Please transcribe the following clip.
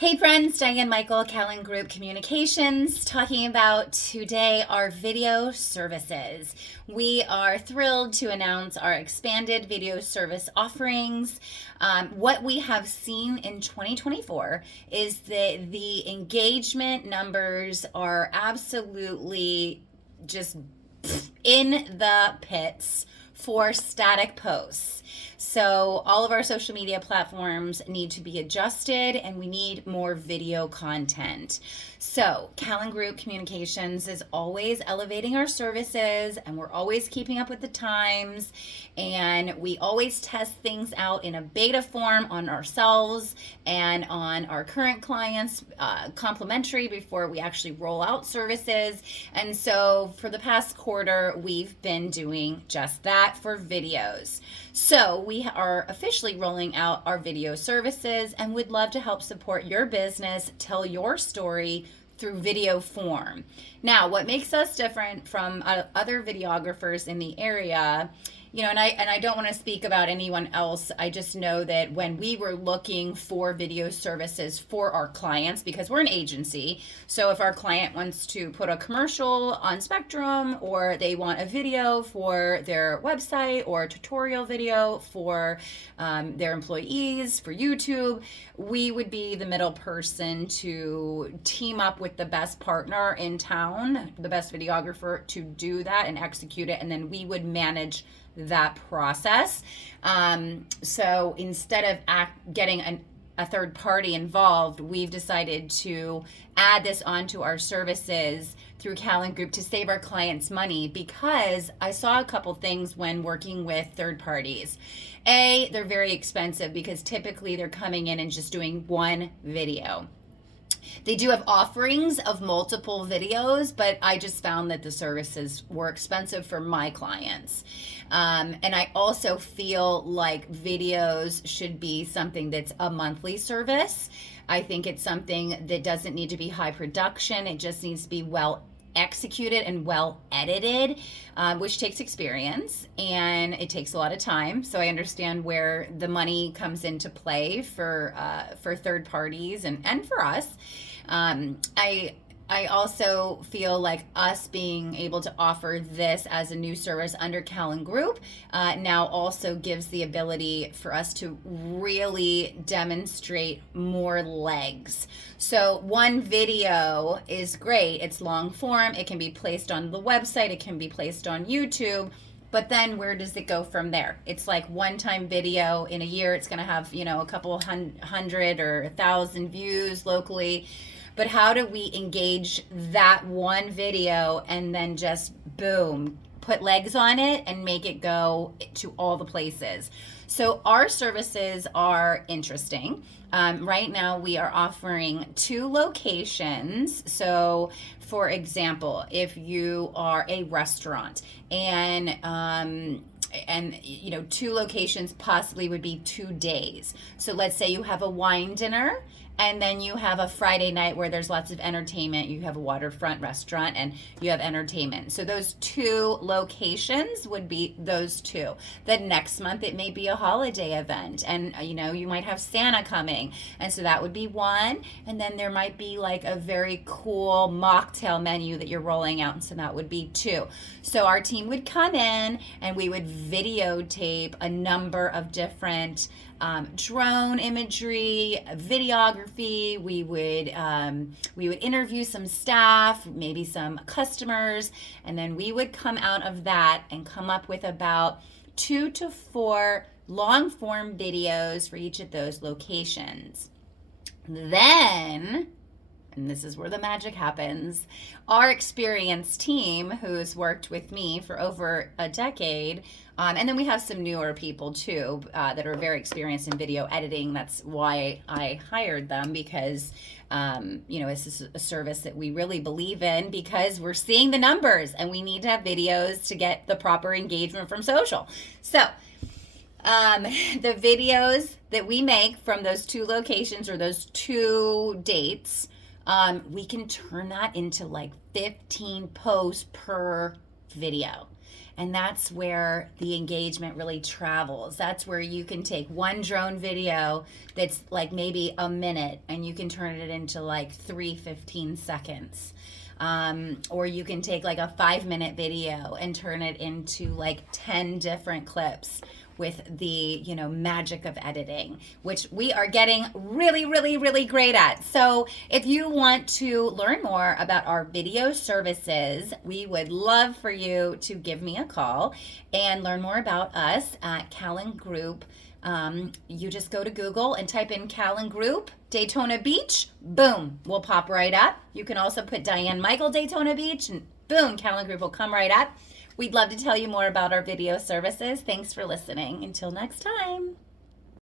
Hey friends, Diane Michael, Callan Group Communications, talking about today our video services. We are thrilled to announce our expanded video service offerings. What we have seen in 2024 is that the engagement numbers are absolutely just in the pits for static posts. So all of our social media platforms need to be adjusted and we need more video content. So Callan Group Communications is always elevating our services and we're always keeping up with the times, and we always test things out in a beta form on ourselves and on our current clients, complimentary before we actually roll out services. And so for the past quarter, we've been doing just that for videos. So we are officially rolling out our video services and would love to help support your business, tell your story through video form. Now, what makes us different from other videographers in the area, and I don't want to speak about anyone else. I just know that when we were looking for video services for our clients, because we're an agency, so if our client wants to put a commercial on Spectrum, or they want a video for their website, or a tutorial video for their employees for YouTube, we would be the middle person to team up with the best partner in town, the best videographer, to do that and execute it, and then we would manage that process. So instead of getting a third party involved, we've decided to add this onto our services through Callan Group to save our clients money, because I saw a couple things when working with third parties. They're very expensive because typically they're coming in and just doing one video. They do have offerings of multiple videos, but I just found that the services were expensive for my clients. And I also feel like videos should be something that's a monthly service. I think it's something that doesn't need to be high production. It just needs to be well executed and well edited, which takes experience and it takes a lot of time. So I understand where the money comes into play for third parties and for us. I also feel like us being able to offer this as a new service under Callan Group now also gives the ability for us to really demonstrate more legs. So one video is great. It's long form. It can be placed on the website. It can be placed on YouTube. But then where does it go from there? It's like one-time video. In a year, it's going to have, a couple hundred or 1,000 views locally. But how do we engage that one video and then just boom, put legs on it and make it go to all the places? So our services are interesting. Right now we are offering 2 locations. So for example, if you are a restaurant and 2 locations possibly would be 2 days. So let's say you have a wine dinner, and then you have a Friday night where there's lots of entertainment. You have a waterfront restaurant and you have entertainment. So those 2 locations would be those 2. Then next month it may be a holiday event, and you might have Santa coming, and so that would be 1. And then there might be like a very cool mocktail menu that you're rolling out, and so that would be 2. So our team would come in and we would videotape a number of different drone imagery, videography. We would interview some staff, maybe some customers, and then we would come out of that and come up with about 2 to 4 long form videos for each of those locations. Then, and this is where the magic happens, our experienced team, who's worked with me for over a decade, and then we have some newer people too that are very experienced in video editing. That's why I hired them, because this is a service that we really believe in, because we're seeing the numbers and we need to have videos to get the proper engagement from social. So the videos that we make from those 2 locations or those 2 dates, we can turn that into like 15 posts per video. And that's where the engagement really travels. That's where you can take one drone video that's like maybe a minute and you can turn it into like 15 seconds. Or you can take like a 5-minute video and turn it into like 10 different clips with the, magic of editing, which we are getting really, really, really great at. So if you want to learn more about our video services, we would love for you to give me a call and learn more about us at Callan Group. You just go to Google and type in Callan Group Daytona Beach. Boom, we'll pop right up. You can also put Diane Michael Daytona Beach and boom, Callan Group will come right up. We'd love to tell you more about our video services. Thanks for listening. Until next time.